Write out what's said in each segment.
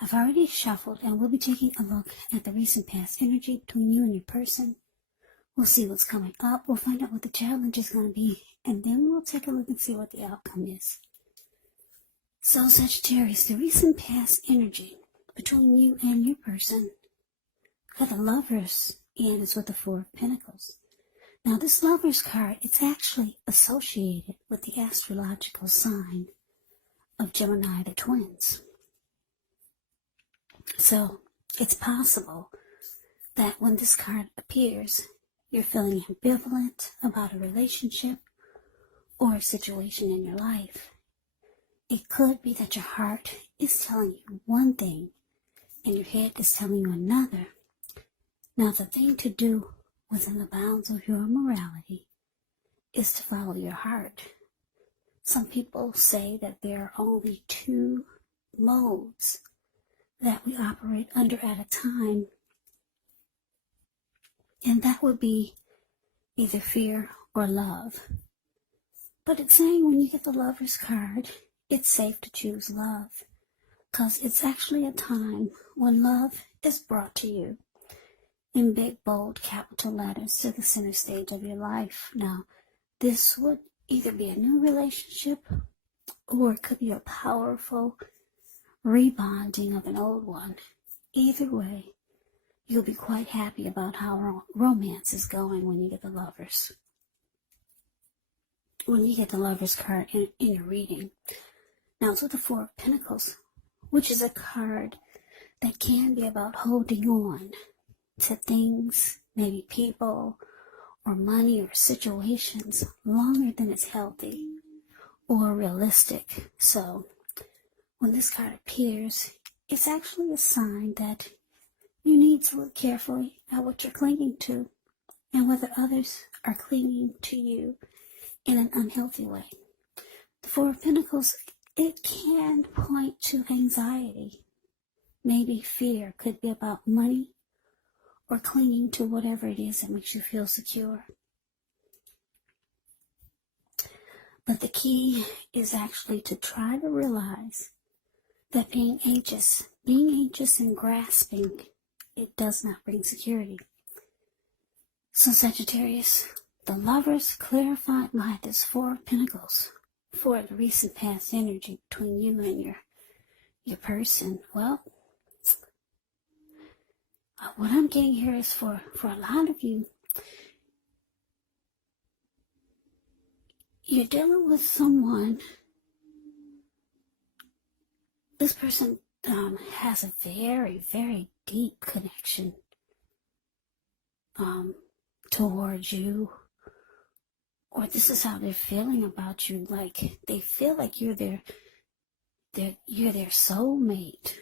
I've already shuffled, and we'll be taking a look at the recent past energy between you and your person. We'll see what's coming up. We'll find out what the challenge is going to be, and then we'll take a look and see what the outcome is. So, Sagittarius, the recent past energy between you and your person, got the Lovers, and it's with the Four of Pentacles. Now, this Lovers card, it's actually associated with the astrological sign of Gemini, the twins. So, it's possible that when this card appears, you're feeling ambivalent about a relationship or a situation in your life. It could be that your heart is telling you one thing and your head is telling you another. Now, the thing to do within the bounds of your morality is to follow your heart. Some people say that there are only two modes that we operate under at a time, and that would be either fear or love. But it's saying when you get the Lover's card, it's safe to choose love, because it's actually a time when love is brought to you in big, bold, capital letters to the center stage of your life. Now, this would either be a new relationship, or it could be a powerful rebonding of an old one. Either way, you'll be quite happy about how romance is going when you get the Lovers. When you get the Lovers card in your reading. Now, it's with the Four of Pentacles, which is a card that can be about holding on to things, maybe people, or money, or situations longer than it's healthy or realistic. So, when this card appears, it's actually a sign that you need to look carefully at what you're clinging to and whether others are clinging to you in an unhealthy way. The Four of Pentacles, it can point to anxiety. Maybe fear could be about money or clinging to whatever it is that makes you feel secure. But the key is actually to try to realize that being anxious and grasping, it does not bring security. So, Sagittarius, the Lovers clarified by this Four of Pentacles for the recent past energy between you and your person. Well, what I'm getting here is for a lot of you, you're dealing with someone. This person has a very, very deep connection towards you, or this is how they're feeling about you. Like they feel like you're their soulmate,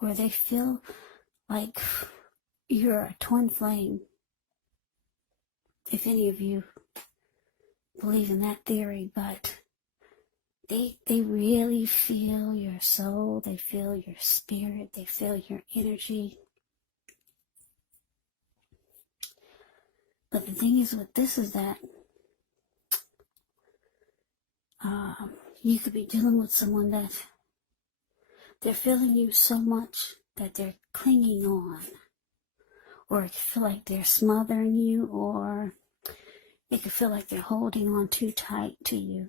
or they feel like you're a twin flame. If any of you believe in that theory, but they really feel your soul, they feel your spirit, they feel your energy. But the thing is with this is that you could be dealing with someone that they're feeling you so much that they're clinging on, or it could feel like they're smothering you, or it could feel like they're holding on too tight to you.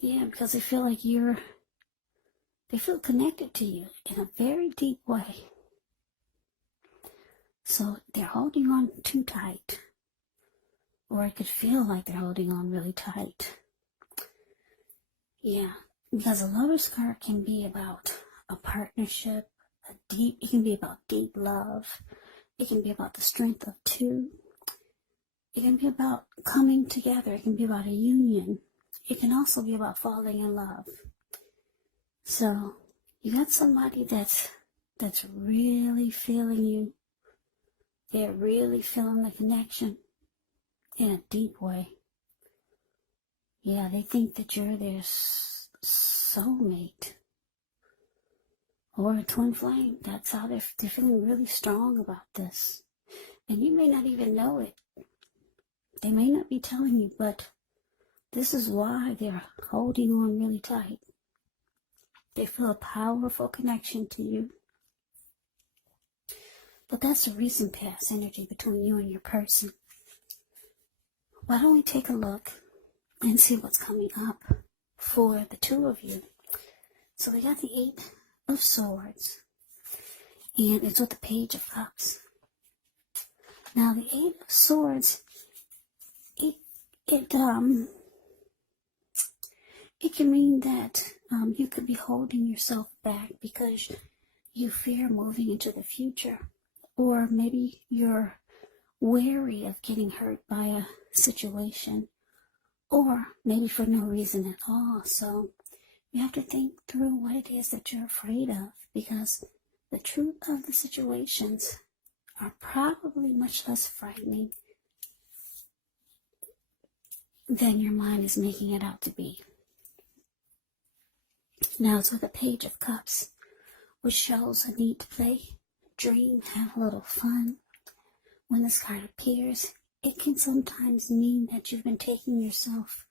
Yeah, because they feel like they feel connected to you in a very deep way. So they're holding on too tight, or it could feel like they're holding on really tight. Yeah, because a Lover's card can be about a partnership, it can be about deep love. It can be about the strength of two. It can be about coming together. It can be about a union. It can also be about falling in love. So you got somebody that's really feeling you. They're really feeling the connection in a deep way. Yeah, they think that you're their soulmate or a twin flame. That's how they're feeling really strong about this. And you may not even know it. They may not be telling you, but this is why they're holding on really tight. They feel a powerful connection to you. But that's the recent past energy between you and your person. Why don't we take a look and see what's coming up for the two of you? So we got the Eight of Swords, and it's with the Page of Cups. Now the Eight of Swords, it can mean that you could be holding yourself back because you fear moving into the future, or maybe you're wary of getting hurt by a situation, or maybe for no reason at all. So you have to think through what it is that you're afraid of, because the truth of the situations are probably much less frightening than your mind is making it out to be. Now it's with the Page of Cups, which shows a need to play, dream, have a little fun. When this card appears, it can sometimes mean that you've been taking yourself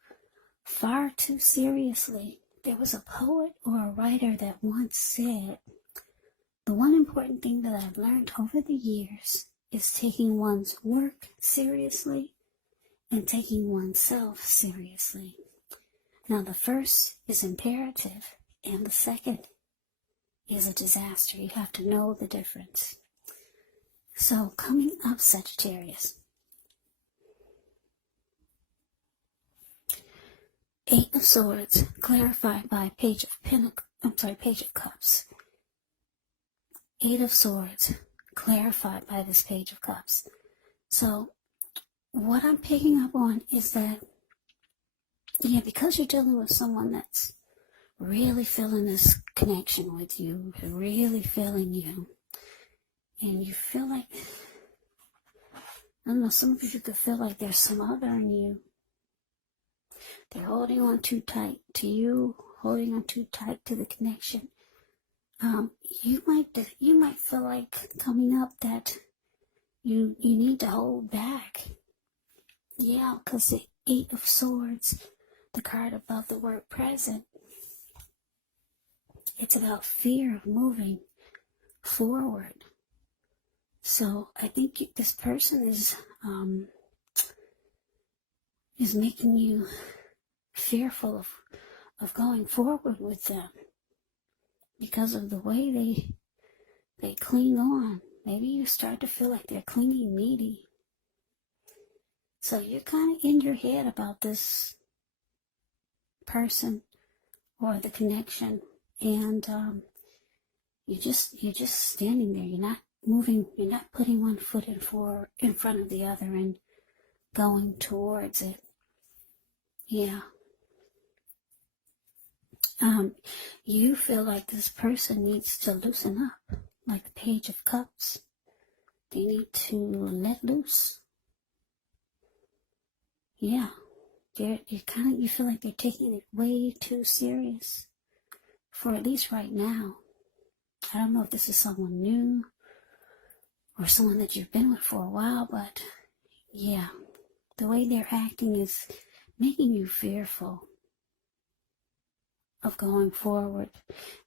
far too seriously. There was a poet or a writer that once said, "The one important thing that I've learned over the years is taking one's work seriously and taking oneself seriously." Now the first is imperative and the second is a disaster. You have to know the difference. So coming up, Sagittarius. Eight of Swords, clarified by Page of Cups. Eight of Swords, clarified by this Page of Cups. So what I'm picking up on is that, because you're dealing with someone that's really feeling this connection with you, really feeling you, and you feel like, I don't know, some of you could feel like there's some other in you. They're holding on too tight to you, holding on too tight to the connection. You might feel like coming up that you need to hold back. Yeah, because the Eight of Swords, the card above the word present, it's about fear of moving forward. So I think this person is making you fearful of going forward with them because of the way they cling on. Maybe you start to feel like they're clinging needy. So you're kind of in your head about this person or the connection, and you're just standing there. You're not moving. You're not putting one foot in front of the other and going towards it. Yeah. You feel like this person needs to loosen up, like the Page of Cups. They need to let loose. Yeah. You feel like they're taking it way too serious, for at least right now. I don't know if this is someone new or someone that you've been with for a while, but yeah, the way they're acting is making you fearful of going forward.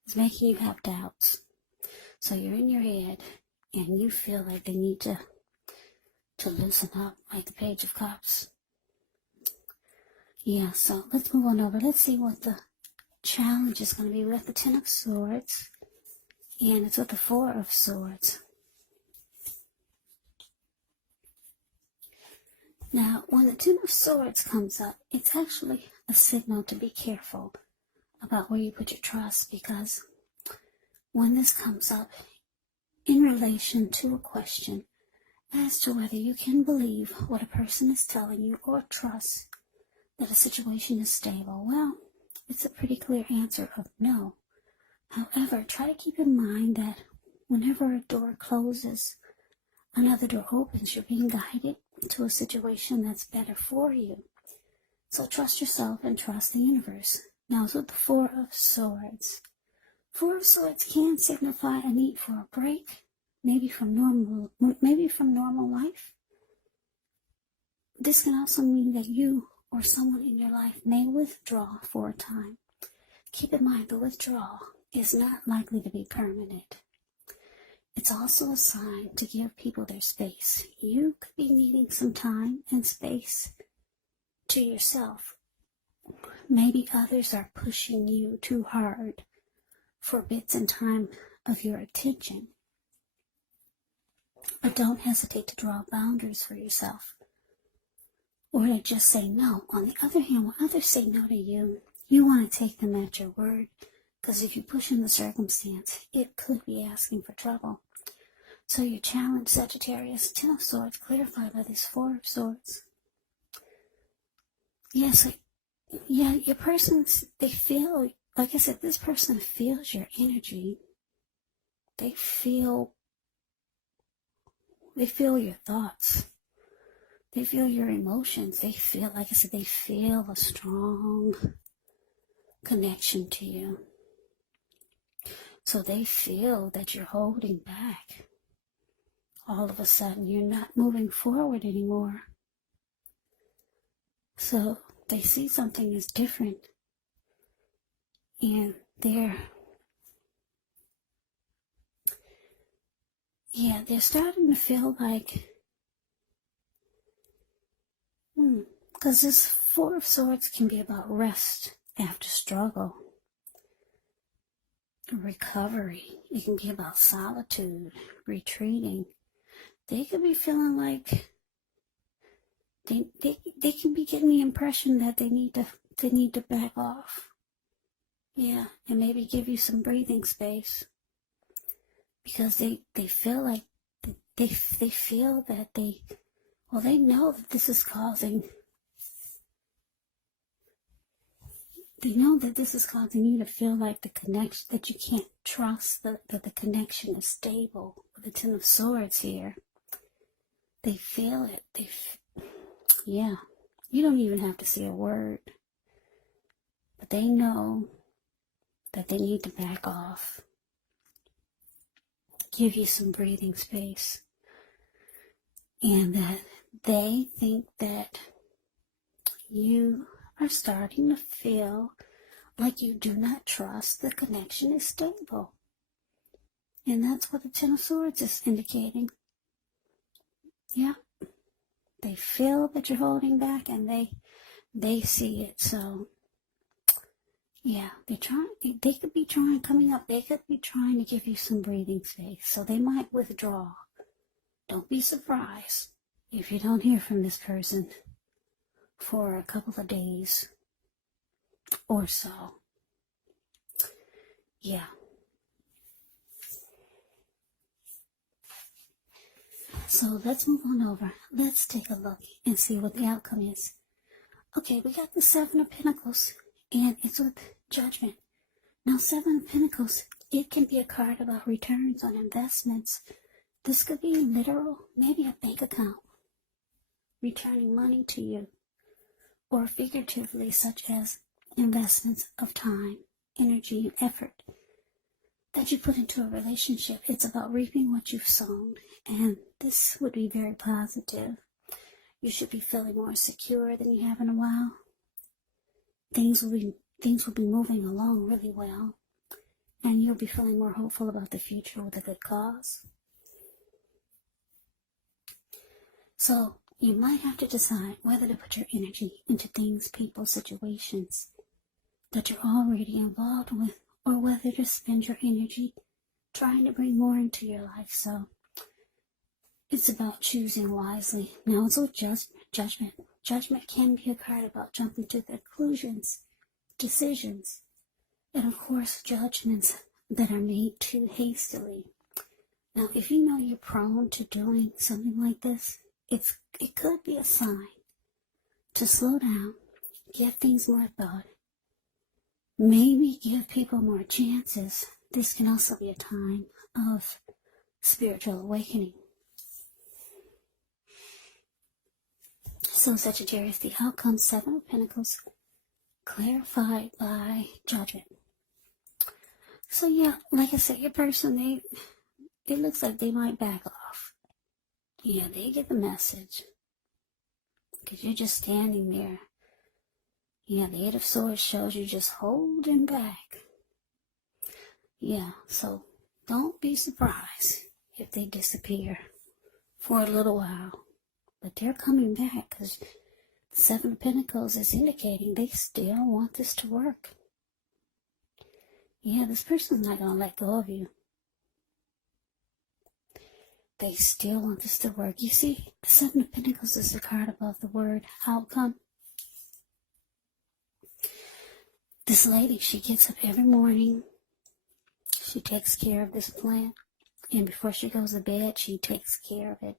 It's making you have doubts. So you're in your head and you feel like they need to loosen up, like the Page of Cups. Yeah, so let's move on over. Let's see what the challenge is going to be. We have the Ten of Swords, and it's with the Four of Swords. Now, when the Ten of Swords comes up, it's actually a signal to be careful about where you put your trust, because when this comes up in relation to a question as to whether you can believe what a person is telling you or trust that a situation is stable, well, it's a pretty clear answer of no. However, try to keep in mind that whenever a door closes, another door opens. You're being guided to a situation that's better for you. So trust yourself and trust the universe. Now, it's with the Four of Swords. Four of Swords can signify a need for a break, maybe from normal life. This can also mean that you or someone in your life may withdraw for a time. Keep in mind, the withdrawal is not likely to be permanent. It's also a sign to give people their space. You could be needing some time and space to yourself. Maybe others are pushing you too hard for bits and time of your attention. But don't hesitate to draw boundaries for yourself, or to just say no. On the other hand, when others say no to you, you want to take them at your word, because if you push in the circumstance, it could be asking for trouble. So your challenge, Sagittarius, 10 of Swords, clarified by this 4 of Swords. Yes, your persons, they feel, like I said, this person feels your energy. They feel your thoughts. They feel your emotions. They feel, like I said, they feel a strong connection to you. So they feel that you're holding back. All of a sudden, you're not moving forward anymore. So they see something is different. And they're starting to feel like, because this 4 of Swords can be about rest after struggle, recovery. It can be about solitude, retreating. They could be feeling like they can be getting the impression that they need to back off. Yeah, and maybe give you some breathing space, because they feel like they feel that they know that this is causing. They know that this is causing you to feel like the connection, that you can't trust that the connection is stable. With the 10 of Swords here, they feel it. Yeah, you don't even have to say a word, but they know that they need to back off, give you some breathing space, and that they think that you are starting to feel like you do not trust the connection is stable. And that's what the 10 of Swords is indicating. Yeah. They feel that you're holding back, and they see it. So yeah, they could be trying to give you some breathing space. So they might withdraw. Don't be surprised if you don't hear from this person for a couple of days or so. Yeah. So let's move on over. Let's take a look and see what the outcome is. Okay, we got the 7 of Pentacles, and it's with Judgment. Now, 7 of Pentacles, it can be a card about returns on investments. This could be literal, maybe a bank account returning money to you, or figuratively, such as investments of time, energy, and effort that you put into a relationship. It's about reaping what you've sown, and this would be very positive. You should be feeling more secure than you have in a while. Things will be moving along really well, and you'll be feeling more hopeful about the future with a good cause. So you might have to decide whether to put your energy into things, people, situations that you're already involved with, or whether to spend your energy trying to bring more into your life. So it's about choosing wisely. Now, also judgment. Judgment can be a card about jumping to conclusions, decisions, and of course, judgments that are made too hastily. Now, if you know you're prone to doing something like this, it could be a sign to slow down, give things more thought, maybe give people more chances. This can also be a time of spiritual awakening. So Sagittarius, the outcome, 7 of Pentacles, clarified by Judgment. So yeah, like I said, your person, it looks like they might back off. Yeah, they get the message, because you're just standing there. Yeah, the 8 of Swords shows you just holding back. Yeah, so don't be surprised if they disappear for a little while. But they're coming back because the Seven of Pentacles is indicating they still want this to work. Yeah, this person's not going to let go of you. They still want this to work. You see, the Seven of Pentacles is the card above the word outcome. This lady, she gets up every morning. She takes care of this plant. And before she goes to bed, she takes care of it.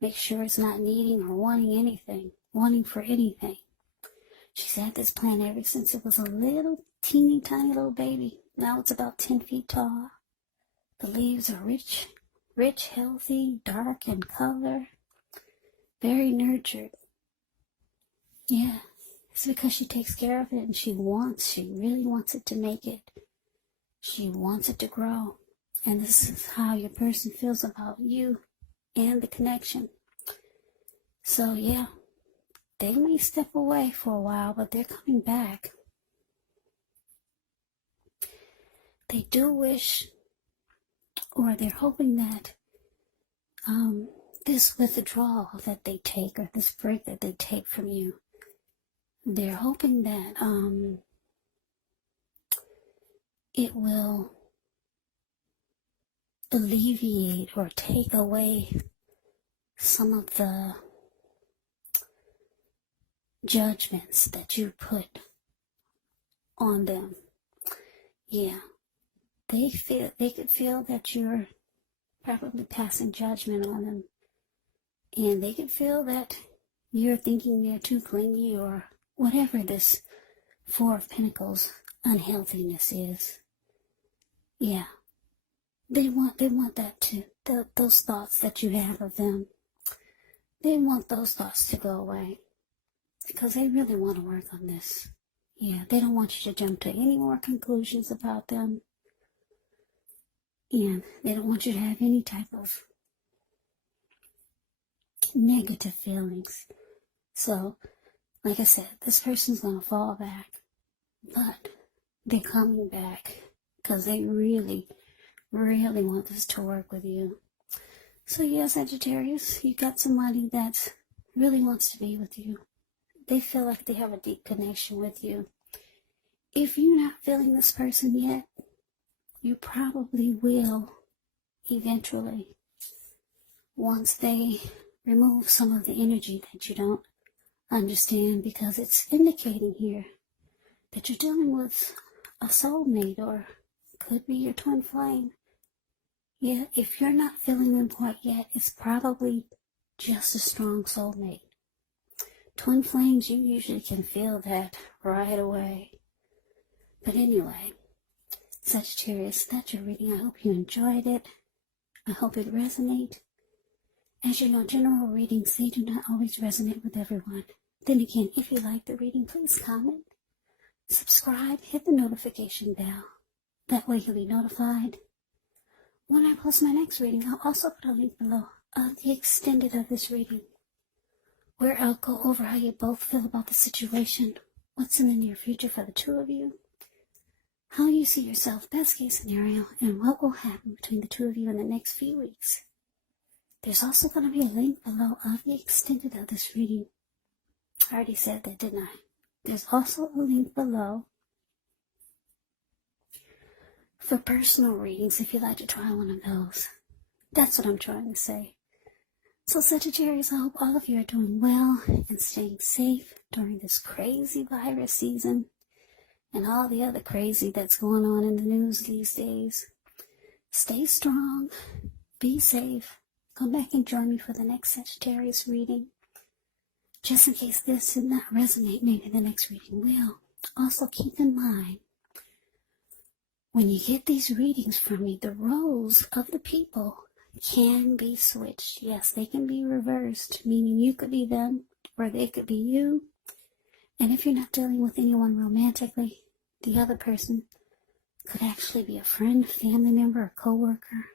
Make sure it's not needing or wanting for anything. She's had this plant ever since it was a little teeny tiny little baby. Now it's about 10 feet tall. The leaves are rich, healthy, dark in color. Very nurtured. Yeah, it's because she takes care of it and she really wants it to make it. She wants it to grow. And this is how your person feels about you and the connection. So yeah, they may step away for a while, but they're coming back. They do wish, or they're hoping that this withdrawal that they take, or this break that they take from you, they're hoping that it will alleviate or take away some of the judgments that you put on them. Yeah, they could feel that you're probably passing judgment on them, and they could feel that you're thinking they're too clingy or whatever this Four of Pentacles unhealthiness is. Yeah, they want that to those thoughts that you have of them. They want those thoughts to go away because they really want to work on this. Yeah, they don't want you to jump to any more conclusions about them. And they don't want you to have any type of negative feelings. So, like I said, this person's going to fall back. But they're coming back because they really, really want this to work with you. So yeah, Sagittarius, you got somebody that really wants to be with you. They feel like they have a deep connection with you. If you're not feeling this person yet, you probably will eventually, once they remove some of the energy that you don't understand, because it's indicating here that you're dealing with a soulmate, or could be your twin flame. Yeah, if you're not feeling them quite yet, it's probably just a strong soulmate. Twin flames, you usually can feel that right away. But anyway, Sagittarius, that's your reading. I hope you enjoyed it. I hope it resonates. As you know, general readings, they do not always resonate with everyone. Then again, if you like the reading, please comment, subscribe, hit the notification bell. That way you'll be notified when I post my next reading. I'll also put a link below of the extended of this reading, where I'll go over how you both feel about the situation, what's in the near future for the two of you, how you see yourself, best case scenario, and what will happen between the two of you in the next few weeks. There's also going to be a link below of the extended of this reading. I already said that, didn't I? There's also a link below for personal readings if you'd like to try one of those. That's what I'm trying to say. So Sagittarius, I hope all of you are doing well and staying safe during this crazy virus season and all the other crazy that's going on in the news these days. Stay strong, be safe. Come back and join me for the next Sagittarius reading. Just in case this did not resonate, maybe the next reading will. Also keep in mind, when you get these readings from me, the roles of the people can be switched. Yes, they can be reversed, meaning you could be them or they could be you. And if you're not dealing with anyone romantically, the other person could actually be a friend, family member, a co-worker,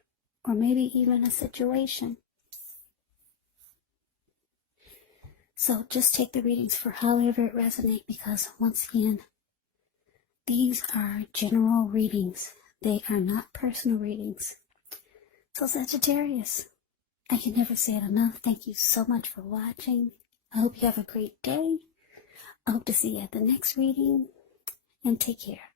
or maybe even a situation. So just take the readings for however it resonates, because once again, these are general readings. They are not personal readings. So Sagittarius, I can never say it enough. Thank you so much for watching. I hope you have a great day. I hope to see you at the next reading, and take care.